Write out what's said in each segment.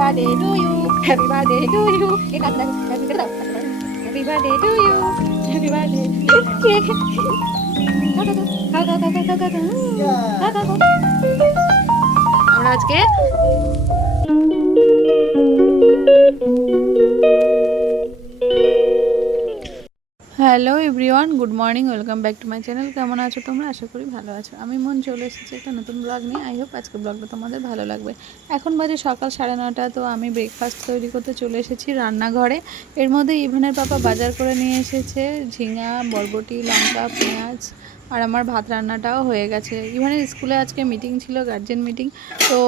Birthday to you, happy birthday to you. কে কাজ দেখো, হ্যাপি করে দাও, happy birthday to you, happy birthday. খাও খাও খাও খাও খাও খাও খাও খাও খাও খাও। আমরা আজকে hello everyone, good morning, welcome back to my channel. কেমন আছো তোমরা? আশা করি ভালো আছো। আমি মন চলে এসেছি একটা নতুন ব্লগ নিয়ে। আই হোপ আজকে ব্লগটা তোমাদের ভালো লাগবে। এখন বাজে সকাল 9:30। তো আমি ব্রেকফাস্ট তৈরি করতে চলে এসেছি রান্নাঘরে। এর মধ্যে ইভানের পাপা বাজার করে নিয়ে এসেছে ঝিঙা, বরবটি, লঙ্কা, পেঁয়াজ। আর আমার ভাত রান্নাটাও হয়ে গেছে। ইভানের স্কুলে আজকে মিটিং ছিল, গার্জেন মিটিং। তো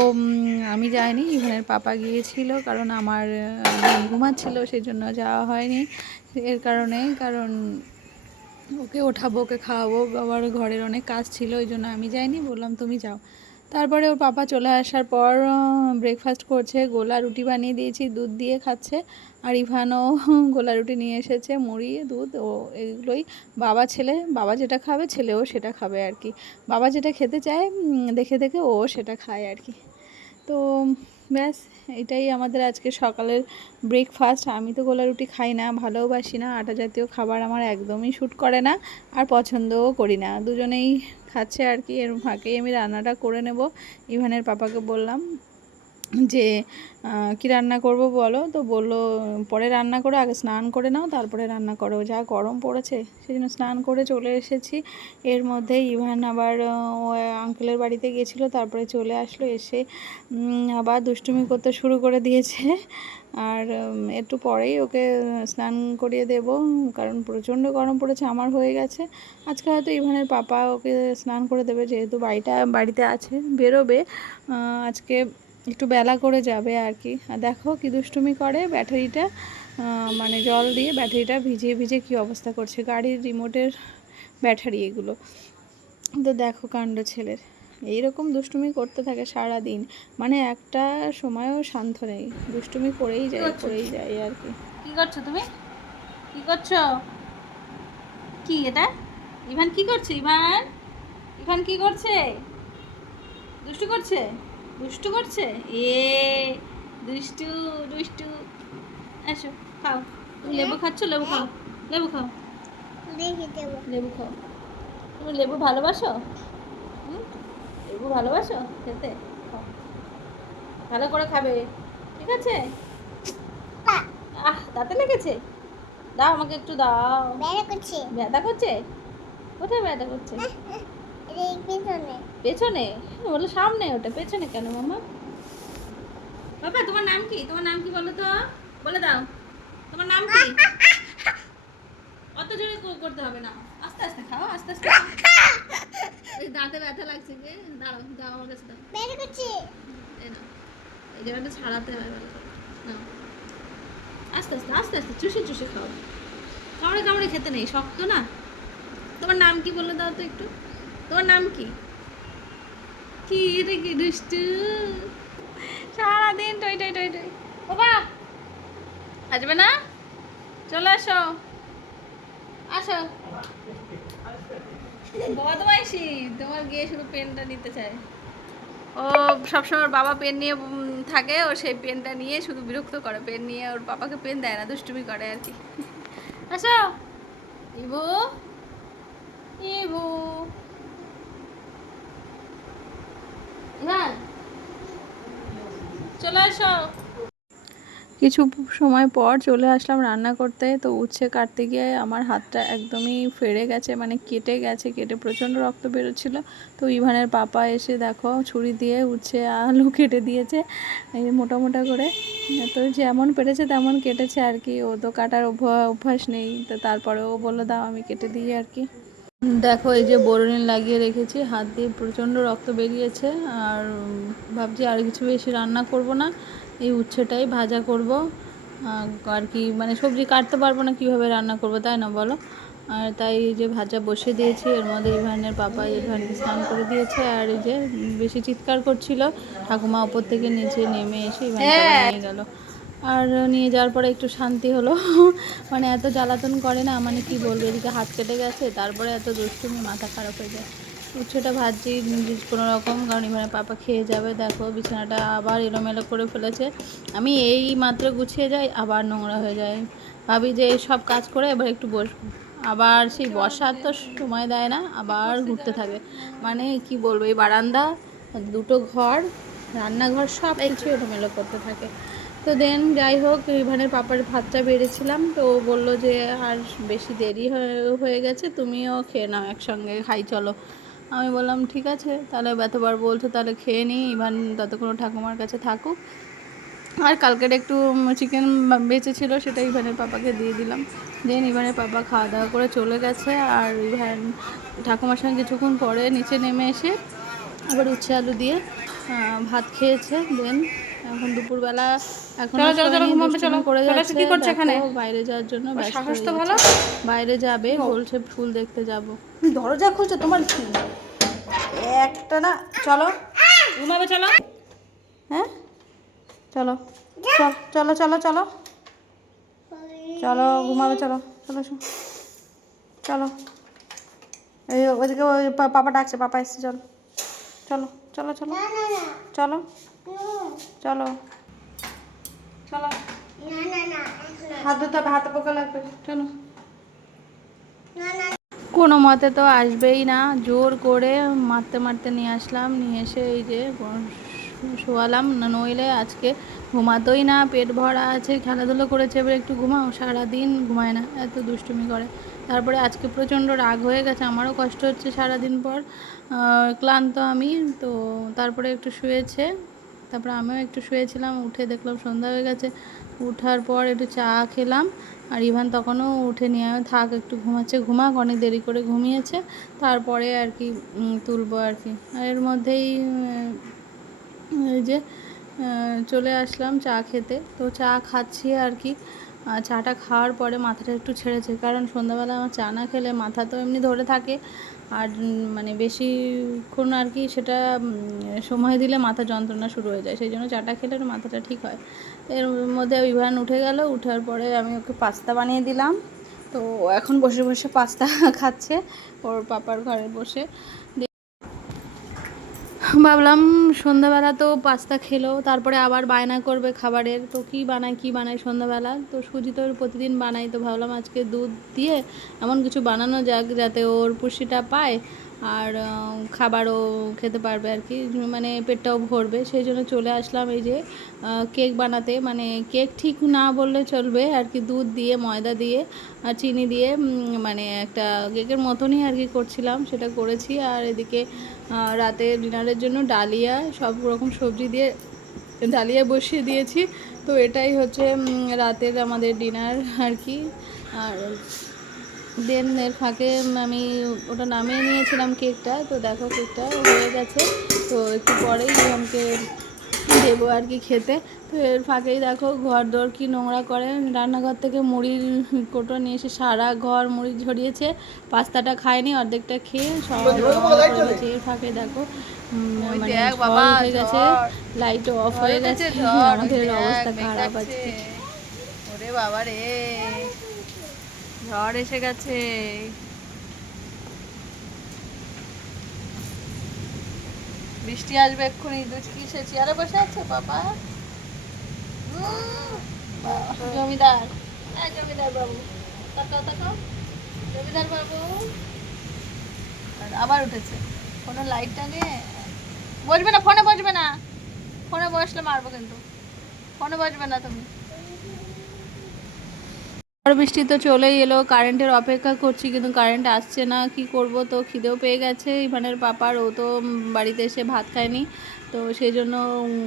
আমি যাইনি, ইভানের পাপা গিয়েছিল, কারণ আমার ঘুমাচ্ছিল, সেই জন্য যাওয়া হয়নি। এর কারণ ওকে ওঠাবো, ওকে খাওয়াবো, আবার ঘরের অনেক কাজ ছিল, ওই জন্য আমি যাইনি, বললাম তুমি যাও। তারপরে ওর পাপা চলে আসার পর ব্রেকফাস্ট করছে। গোলা রুটি বানিয়ে দিয়েছি, দুধ দিয়ে খাচ্ছে। আর ইভানও গোলা রুটি নিয়ে এসেছে, মুড়ি, দুধ, ও এগুলোই। বাবা ছেলে, বাবা যেটা খাবে ছেলেও সেটা খাবে আর কি। বাবা যেটা খেতে চায় দেখে দেখে ও সেটা খায় আর কি। তো ব্যাস, এটাই আমাদের আজকে সকালের ব্রেকফাস্ট। আমি তো গোলা রুটি খাই না, ভালোবাসি না, আটা জাতীয় খাবার আমার একদমই শ্যুট করে না, আর পছন্দও করি না। দুজনেই খাচ্ছে আর কি। এর ফাঁকেই আমি রান্নাটা করে নেব। ইভানের পাপাকে বললাম যে কি রান্না করব বলো, তো বললো পরে রান্না করো, আগে স্নান করে নাও, তারপরে রান্না করো। যা গরম পড়েছে, সেই জন্য স্নান করে চলে এসেছি। এর মধ্যে ইভান আবার ও আঙ্কেলের বাড়িতে গিয়েছিলো, তারপরে চলে আসলো, এসে আবার দুষ্টুমি করতে শুরু করে দিয়েছে। আর একটু পরেই ওকে স্নান করিয়ে দেব, কারণ প্রচণ্ড গরম পড়েছে, আমার হয়ে গেছে। আজকে হয়তো ইভানের পাপা ওকে স্নান করে দেবে, যেহেতু বাড়িতে আছে, বেরোবে আজকে, একটু বেলা করে যাবে আর কি। আর দেখো কি দুষ্টুমি করে, ব্যাটারিটা মানে জল দিয়ে ব্যাটারিটা ভিজিয়ে ভিজে কি অবস্থা করছে, গাড়ির রিমোটের ব্যাটারি এগুলো। তো দেখো কাণ্ড ছেলের, এইরকম দুষ্টুমি করতে থাকে সারা দিন, মানে একটা সময়ও শান্ত নেই, দুষ্টুমি করেই যায় আর কি। কি করছো তুমি? কি করছো? কি এটা? ইভান কি করছে? ইভান কি করছে? দুষ্টু করছে, দুষ্টু করছে। এ দুষ্টু দুষ্টু। এসো খাও। তুমি লেবু খাচ্ছ? লেবু খাও, লেবু খাও, লেবু খাও। তুমি লেবু ভালোবাসো? লেবু ভালোবাসো খেতে? খাও, ভালো করে খাবে, ঠিক আছে? দাঁতে লেগেছে? দাও আমাকে একটু দাও। ব্যথা করছে? কোথায় ব্যথা করছে? পেছনে? বলো সামনে, ওটা পেছনে কেন মামা? বাবা তোমার নাম কি? তোমার নাম কি বলো তো, বলে দাও। তোমার নাম কি? অত জোরে করতে হবে না, আস্তে আস্তে খাও, আস্তে আস্তে। এই দাঁতে ব্যথা লাগছে যে, দাও দাও আমার কাছে দাও। এই নাও, এই জায়গাটা ছাড়াতে হয় ভালো করে। নাও, আস্তে আস্তে আস্তে আস্তে চুষে চুষে খাও, কামড়ে কামড়ে খেতে নেই, শক্ত না। তোমার নাম কি বলে দাও তো একটু, তোমার নাম কি? কি রে কি দুষ্টু, সারাদিন টই টই টই টই। বাবা আসবে না? চলে আসো, আসো। বদমাইশি, তোমার গিয়ে শুধু পেনটা নিতে চায়। ও সবসময় ওর বাবা পেন নিয়ে থাকে, ও সেই পেনটা নিয়ে শুধু বিরক্ত করে, পেন নিয়ে ওর পাপাকে পেন দেয় না, দুষ্টুমি করে আর কি। আসো ইভু, ইভু, ইভান চলে আসো। কিছু সময় পর চলে আসলাম রান্না করতে। তো উচ্ছে কাটতে গিয়ে আমার হাতটা একদমই ফেড়ে গেছে, মানে কেটে গেছে, কেটে প্রচণ্ড রক্ত বেরোচ্ছিলো। তো ইভানের পাপা এসে দেখো ছুরি দিয়ে উচ্ছে আলু কেটে দিয়েছে, এই মোটা মোটা করে। তো যেমন পেরেছে তেমন কেটেছে আর কি, ও তো কাটার অভ্যাস নেই, তো তারপরে ও বললো দাও আমি কেটে দিই আর কি। দেখো এই যে বোরোনিন লাগিয়ে রেখেছি, হাত দিয়ে প্রচণ্ড রক্ত বেরিয়েছে। আর ভাবছি আর কিছু বেশি রান্না করব না, এই উচ্ছেটাই ভাজা করব আর কি। মানে সবজি কাটতে পারবো না, কীভাবে রান্না করব তাই না বলো? আর তাই এই যে ভাজা বসে দিয়েছি। এর মধ্যে ইভানের পাপা ইভানকে স্নান করে দিয়েছে। আর এই যে বেশি চিৎকার করছিল, ঠাকুমা ওপর থেকে নিচে নেমে এসে ইভানকে নিয়ে গেল। আর নিয়ে যাওয়ার পরে একটু শান্তি হলো। মানে এত জ্বালাতন করে না, মানে কি বলবো, এদিকে হাত কেটে গেছে, তারপরে এত দুষ্টুমি, মাথা খারাপ হয়ে যায়। উচ্ছেটা ভাজছি কোনো রকম, কারণ এখানে পাপা খেয়ে যাবে। দেখো বিছানাটা আবার এলোমেলো করে ফেলেছে। আমি এই মাত্র গুছিয়ে যাই আবার নোংরা হয়ে যায়। ভাবি যে সব কাজ করে এবার একটু বসবো, আবার সেই বসার তো সময় দেয় না, আবার ঘুরতে থাকে। মানে কি বলবো, এই বারান্দা, দুটো ঘর, রান্নাঘর সব কিছু এলোমেলো করতে থাকে। তো দেন যাই হোক, ইভানের পাপার ভাতটা বেড়েছিলাম, তো ও বললো যে আর বেশি দেরি হয়ে গেছে, তুমিও খেয়ে নাও, একসঙ্গে খাই চলো। আমি বললাম ঠিক আছে, তাহলে এতবার বলছো তাহলে খেয়ে নিই, ইভান ততক্ষণ ঠাকুমার কাছে থাকুক। আর কালকের একটু চিকেন বেঁচে ছিল, সেটা ইভানের পাপাকে দিয়ে দিলাম। দেন ইভানের পাপা খাওয়া দাওয়া করে চলে গেছে। আর ইভান ঠাকুমার সঙ্গে কিছুক্ষণ পরে নিচে নেমে এসে আবার উচ্ছে আলু দিয়ে ভাত খেয়েছে। দেন এখন দুপুরবেলা এখন করে যাচ্ছে, দেখো বাইরে যাওয়ার জন্য ব্যস্ত হয়ে গেছে। বাইরে যাবে, বলছে ফুল দেখতে যাব। দরজা খুলছে তোমার কি একটা না, চলো ঘুমাবে, চলো। হ্যাঁ চলো, চলো চলো চলো চলো ঘুমাবে, চলো চলো চলো। এই ওইদিকে ওই পাপা ডাকছে, পাপা এসছে, চলো চলো চলো চলো চলো চলো চলো। হাত ধুতে হবে, হাতে পোকা লাগবে, চলো। কোনো মতে তো আসবেই না, জোর করে মারতে মারতে নিয়ে আসলাম, নিয়ে এসে এই যে শোয়ালাম। না নইলে আজকে ঘুমাতোই না, পেট ভরা আছে, খেলাধুলো করেছে, এবার একটু ঘুমাও, সারাদিন ঘুমায় না, এত দুষ্টুমি করে। তারপরে আজকে প্রচণ্ড রাগ হয়ে গেছে, আমারও কষ্ট হচ্ছে সারাদিন পর, ক্লান্ত আমি তো। তারপরে একটু শুয়েছে, তারপরে আমিও একটু শুয়েছিলাম, উঠে দেখলাম সন্ধ্যা হয়ে গেছে। উঠার পর একটু চা খেলাম। আর ইভান তখনও উঠে নিয়ে থাক একটু ঘুমাচ্ছে, ঘুমাক, অনেক দেরি করে ঘুমিয়েছে, তারপরে আর কি তুলবো আর কি। আর এর মধ্যেই এই যে চলে আসলাম চা খেতে। তো চা খাচ্ছি আর কি। চাটা খাওয়ার পরে মাথাটা একটু ছেড়েছে, কারণ সন্ধ্যাবেলা আমার চা না খেলে মাথা তো এমনি ধরে থাকে, আর মানে বেশিক্ষণ আর কি সেটা সময় দিলে মাথা যন্ত্রণা শুরু হয়ে যায়, সেই জন্য চাটা খেলে একটু মাথাটা ঠিক হয়। এর মধ্যে ইভান উঠে গেল, উঠার পরে আমি ওকে পাস্তা বানিয়ে দিলাম। তো এখন বসে বসে পাস্তা খাচ্ছে ওর পাপার ঘরে বসে। ভাবলাম সন্ধ্যাবেলা তো পাস্তা খেলো, তারপরে আবার বায়না করবে খাবারের, তো কী বানাই সন্ধ্যাবেলা, তো সুজি তো প্রতিদিন বানাই, তো ভাবলাম আজকে দুধ দিয়ে এমন কিছু বানানো যাক যাতে ওর পুষ্টিটা পায়, আর খাবারও খেতে পারবে আর কি, মানে পেটটাও ভরবে। সেই জন্য চলে আসলাম এই যে কেক বানাতে, মানে কেক ঠিক না বললে চলবে আর কি, দুধ দিয়ে ময়দা দিয়ে আর চিনি দিয়ে মানে একটা কেকের মতনই আর কি করছিলাম, সেটা করেছি। আর এদিকে রাতে ডিনারের জন্য ডালিয়া সব রকম সবজি দিয়ে ডালিয়া বসিয়ে দিয়েছি। তো এটাই হচ্ছে রাতের আমাদের ডিনার আর কি। আর দেন এর ফাঁকে আমি ওটা নামিয়ে নিয়েছিলাম কেকটা, তো দেখো কেকটা হয়ে গেছে, তো একটু পরেই আমাকে দেবো আর কি খেতে। তো এর ফাঁকেই দেখো ঘর দোর কি নোংরা করে, রান্নাঘর থেকে মুড়ির কোটো নিয়ে এসে সারা ঘর মুড়ি ঝরিয়েছে, পাস্তাটা খায়নি, অর্ধেকটা খেয়ে সব এর ফাঁকে দেখো মানে ঝড় উঠে গেছে, লাইট অফ হয়ে গেছে, আমাদের অবস্থা খারাপ আছে। ওরে বাবা রে, ঝড় এসে গেছে। বৃষ্টি আসবে এক্ষুনি। কি সে চেয়ারে বসে আছে বাবা, জমিদার, জমিদার বাবু, তাকাও তাকাও, জমিদার বাবু আবার উঠেছে। কোনো লাইটটা নিয়ে বসবে না, ফোনে বসবে না, ফোনে বসলে মারবো কিন্তু, ফোনে বসবে না তুমি। আর বৃষ্টি তো চলেই এলো, কারেন্টের অপেক্ষা করছি কিন্তু কারেন্ট আসছে না, কি করব। তো খিদেও পেয়ে গেছে ইভানের পাপার, ও তো বাড়িতে এসে ভাত খায়নি, তো সেই জন্য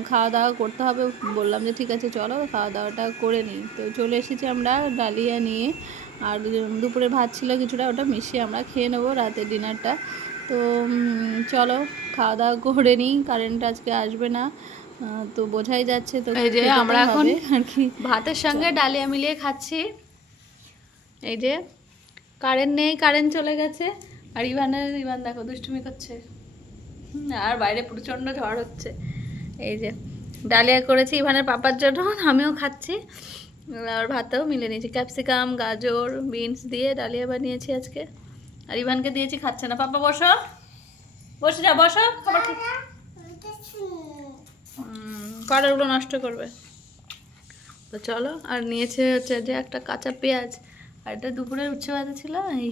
খাওয়া দাওয়া করতে হবে। বললাম যে ঠিক আছে চলো খাওয়া দাওয়াটা করে নিই। তো চলে এসেছি আমরা ডালিয়া নিয়ে, আর দুপুরে ভাত ছিল কিছুটা, ওটা মিশিয়ে আমরা খেয়ে নেবো রাতের ডিনারটা। তো চলো খাওয়া দাওয়া করে নিই, কারেন্ট আজকে আসবে না, তো বোঝাই যাচ্ছে। তো এই যে আমরা এখন আর কি ভাতের সঙ্গে ডালিয়া মিলিয়ে খাচ্ছি। এই যে কারেন্ট নেই, কারেন্ট চলে গেছে, আর ইভান দেখো দুষ্টুমি করছে, আর বাইরে প্রচণ্ড ঝড় হচ্ছে। এই যে ডালিয়া করেছি ইভানের পাপার জন্য, আমিও খাচ্ছি, আর ভাতেও মিলে নিয়েছি, ক্যাপসিকাম গাজর বিনস দিয়ে ডালিয়া বানিয়েছি আজকে। আর ইভানকে দিয়েছি, খাচ্ছে না। পাপা বসো, বসে যা, বসো। কাটারগুলো নষ্ট করবে। তো চলো, আর নিয়েছে হচ্ছে যে একটা কাঁচা পেঁয়াজ, আর এটা দুপুরের উচ্ছে ভাজা ছিল এই।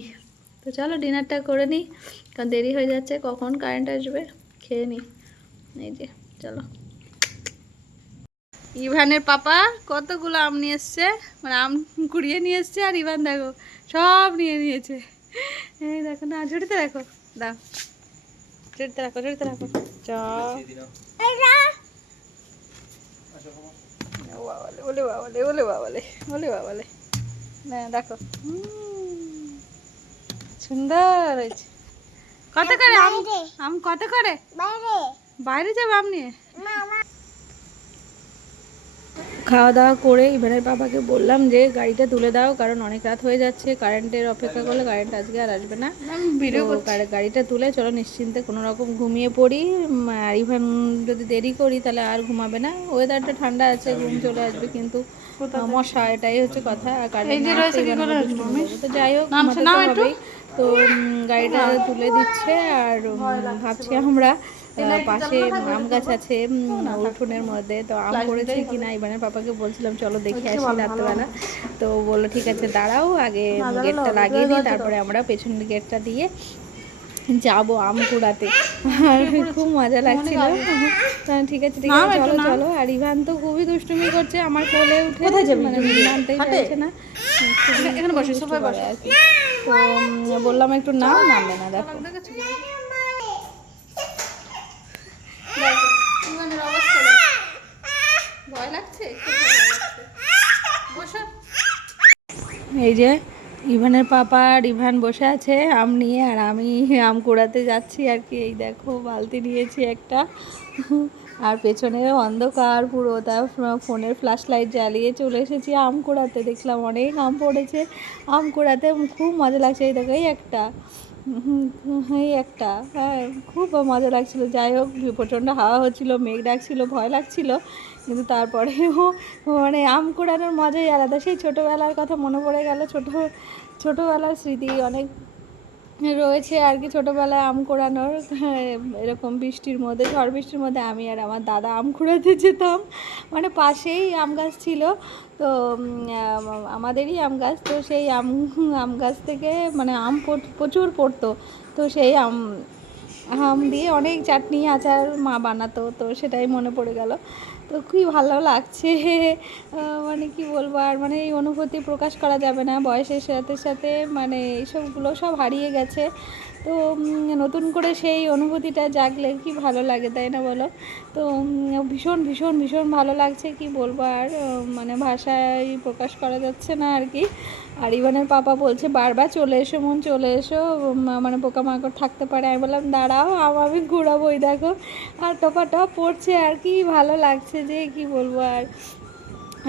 তো চলো ডিনারটা করে নিই, কারণ দেরি হয়ে যাচ্ছে, কখন কারেন্ট আসবে, খেয়ে নিই। এই যে চলো। ইভানের পাপা কতগুলো আম নিয়ে এসছে, মানে আম কুড়িয়ে নিয়ে এসছে, আর ইভান দেখো সব নিয়ে নিয়েছে। এই দেখো না, ঝুড়িতে রাখো, দাও ঝুড়িতে রাখো, ঝুড়িতে রাখো। চ ওলে বাবালে, ওলে বাবালে, ওলে বাবালে। না দেখো সুন্দর হয়েছে। কত করে আম? আম কত করে? বাইরে যাবো আম নিয়ে। খাওয়া দাওয়া করে ইভানের বাবাকে বললাম যে গাড়িটা তুলে দাও, কারণ অনেক রাত হয়ে যাচ্ছে, কারেন্টের অপেক্ষা করলে কারেন্ট আজকে আর আসবে না। গাড়িটা তুলে চলো নিশ্চিন্তে কোনো রকম ঘুমিয়ে পড়ি। আর ইভান যদি দেরি করি তাহলে আর ঘুমাবে না, ওয়েদারটা ঠান্ডা আছে, ঘুম চলে আসবে, কিন্তু মশা, এটাই হচ্ছে কথা। আর কারেন্ট তো যাই হোক, ঘুমাতে তো হবেই। তো গাড়িটা তুলে দিচ্ছে, আর ভাবছি আমরা পাশে আম গাছ আছে উঠোনের মধ্যে, তো আম পড়েছে কিনা ইভানের পাপাকে বলছিলাম চলো দেখে আসি রাত্রেবেলা। তো বললো ঠিক আছে দাঁড়াও, আগে গেটটা লাগিয়ে দিই, তারপরে আমরা পেছনের গেটটা দিয়ে যাবো আম কুড়াতে। আর খুব মজা লাগছিল। ঠিক আছে ঠিক আছে, চলো চলো। আর ইভান তো খুবই দুষ্টুমি করছে, আমার কোলে উঠে মানে নামতেই চাইছে না, এখানে বসে সবাই বসে আর কি। তো বললাম একটু নাও, নামবে না। দেখো ইভানের অবস্থা, ভয় লাগছে, বসো। এই যে ইভানের পাপা আর ইভান বসে আছে আম নিয়ে, আর আমি আম কুড়াতে যাচ্ছি আর কি। এই দেখো বালতি নিয়েছি একটা, আর পেছনে অন্ধকার পুরো, তা ফোনের ফ্ল্যাশ লাইট জ্বালিয়ে চলে এসেছি আম কুড়াতে। দেখলাম অনেক আম পড়েছে, আম কুড়াতে খুব মজা লাগছে। এই দেখো এই একটা, এই একটা, হ্যাঁ খুব মজা লাগছিলো। যাই হোক, প্রচণ্ড হাওয়া হচ্ছিলো, মেঘ ডাকছিল, ভয় লাগছিল, কিন্তু তারপরেও মানে আম কুড়ানোর মজাই আলাদা। সেই ছোটোবেলার কথা মনে পড়ে গেল, ছোটোবেলার স্মৃতি অনেক রয়েছে আর কি। ছোটোবেলায় আম কুড়ানোর এরকম বৃষ্টির মধ্যে, ঝড় বৃষ্টির মধ্যে আমি আর আমার দাদা আম কুড়াতে যেতাম, মানে পাশেই আম গাছ ছিল, তো আমাদেরই আম গাছ, তো সেই আম গাছ থেকে মানে আম প্রচুর পড়তো, তো সেই আম দিয়ে অনেক চাটনি আচার মা বানাতো, তো সেটাই মনে পড়ে গেল। তো খুবই ভালো লাগছে, মানে কি বলবো, আর মানে এই অনুভূতি প্রকাশ করা যাবে না, বয়সের সাথে সাথে মানে এইসবগুলো সব হারিয়ে গেছে। তো নতুন করে সেই অনুভূতিটা জাগলে কি ভালো লাগে, তাই না বলো? তো ভীষণ ভীষণ ভীষণ ভালো লাগছে, কি বলবো আর, মানে ভাষায় প্রকাশ করা যাচ্ছে না আর কি। আর ইভানের পাপা বলছে বারবার চলে এসো মন, চলে এসো, মানে পোকামাকড় থাকতে পারে। আমি বললাম দাঁড়াও আমি ঘুরাবো, ওই দেখো, আর টপা টপ পড়ছে, আর কি ভালো লাগছে যে কি বলবো।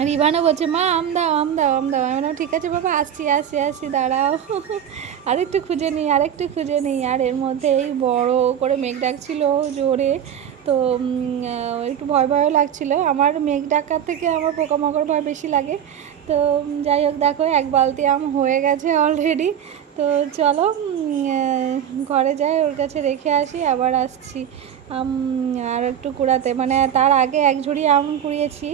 আর ইভানও বলছে মা আম দাও, আম দাও, আম দাও। আমি বললাম ঠিক আছে বাবা, আসছি আসছি আসছি, দাঁড়াও, আরেকটু খুঁজে নিই, আরেকটু খুঁজে নিই। আর এর মধ্যে এই বড় করে মেঘ ডাকছিল জোরে, তো একটু ভয় ভয়ও লাগছিল। আমার মেঘ ডাকার থেকে আমার পোকামাকড় ভয় বেশি লাগে। তো যাই হোক, দেখো এক বালতি আম হয়ে গেছে অলরেডি। তো চলো ঘরে যাই, ওর কাছে রেখে আসি, আবার আসছি আম আর একটু কুড়াতে। মানে তার আগে এক ঝুড়ি আম কুড়িয়েছি।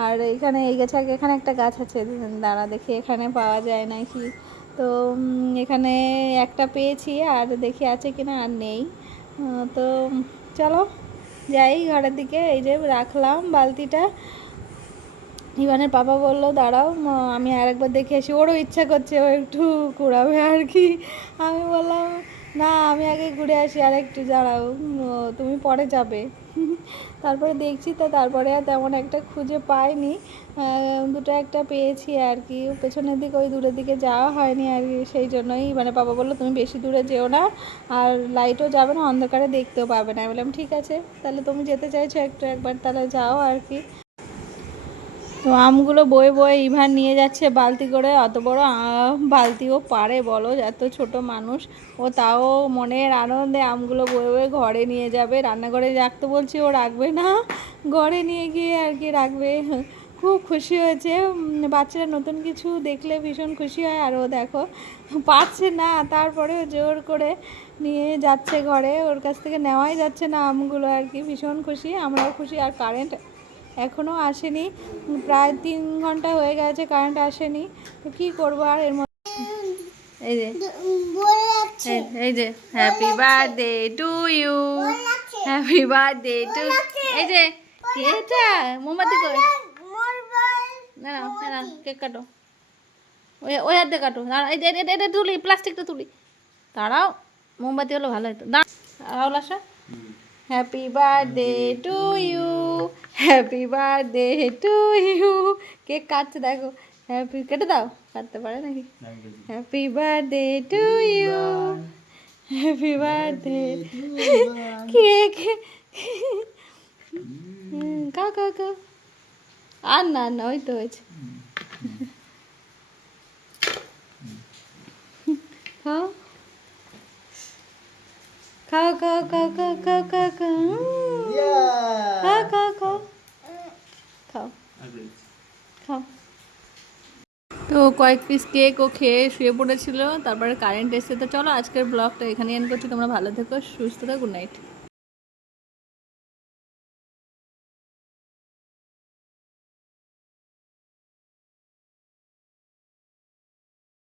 আর এখানে এই গাছে, এখানে একটা গাছ আছে, দাঁড়া দেখি এখানে পাওয়া যায় নাকি। তো এখানে একটা পেয়েছি, আর দেখি আছে কিনা, আর নেই। তো চলো যাই ঘরের দিকে। এই যে রাখলাম বালতিটা, ইভানের পাপা বললো দাঁড়াও আমি আরেকবার দেখে আসি, ওরও ইচ্ছা করছে, ও একটু কুড়াবে আর কি। আমি বললাম না আমি আগে ঘুরে আসি, আর একটু দাঁড়াও, তুমি পরে যাবে। তারপরে দেখছি, তো তারপরে আর তেমন একটা খুঁজে পাইনি, দুটো একটা পেয়েছি আর কি। পেছনের দিকে ওই দূরের দিকে যাওয়া হয়নি আর কি, সেই জন্যই মানে বাবা বললো তুমি বেশি দূরে যেও না, আর লাইটও যাবে না, অন্ধকারে দেখতেও পাবে না। আমি বললাম ঠিক আছে, তাহলে তুমি যেতে চাইছো একবার তাহলে যাও আর কি। তো আমগুলো বয়ে বয়ে ইভান নিয়ে যাচ্ছে বালতি করে, অত বড় বালতিও পারে বলো, এত ছোট মানুষ, ও তাও মনের আনন্দে আমগুলো বয়ে বয়ে ঘরে নিয়ে যাবে। রান্নাঘরে রাখতে বলছি, ও রাখবে না, ঘরে নিয়ে গিয়ে আর কি রাখবে। খুব খুশি হয়েছে। বাচ্চারা নতুন কিছু দেখলে ভীষণ খুশি হয়। আর ও দেখো পারছে না, তারপরেও জোর করে নিয়ে যাচ্ছে ঘরে, ওর কাছ থেকে নেওয়াই যাচ্ছে না আমগুলো আর কি। ভীষণ খুশি, আমরাও খুশি। আর কারেন্ট এখনও আসেনি, প্রায় 3 ঘন্টা হয়ে গেছে কারেন্ট আসেনি। তো কী করবো আর এর মধ্যে। এই যে এই যে happy birthday to you, happy birthday to. এই যে এটা মোমবাতি কই, না না না কেক কাটো, ওই ওই হাত দিয়ে কাটো। এটা তুলি, প্লাস্টিকটা তুলি, তারাও মোমবাতি হলো ভালো হতো। দাঁড়াও লাসা। Happy birthday to you, happy birthday to you. Cake কাটছে দেখো, হ্যাপি, কেটে দাও, কাটতে পারে নাকি। Happy birthday to you, happy birthday. Cake খাও খাও খাও। আর না না, ওই তো হয়েছে। খাও খাও খাও খাও খাও খাও খাও খাও খাও খাও খাও খাও খাও। তো কয়েক পিস কেক ও খেয়ে শুয়ে পড়েছিল, তারপরে কারেন্ট এসে। তো চলো আজকের ব্লগটা এখানে এন্ড করছি। তোমরা ভালো থেকো, সুস্থ থেকো, গুড নাইট।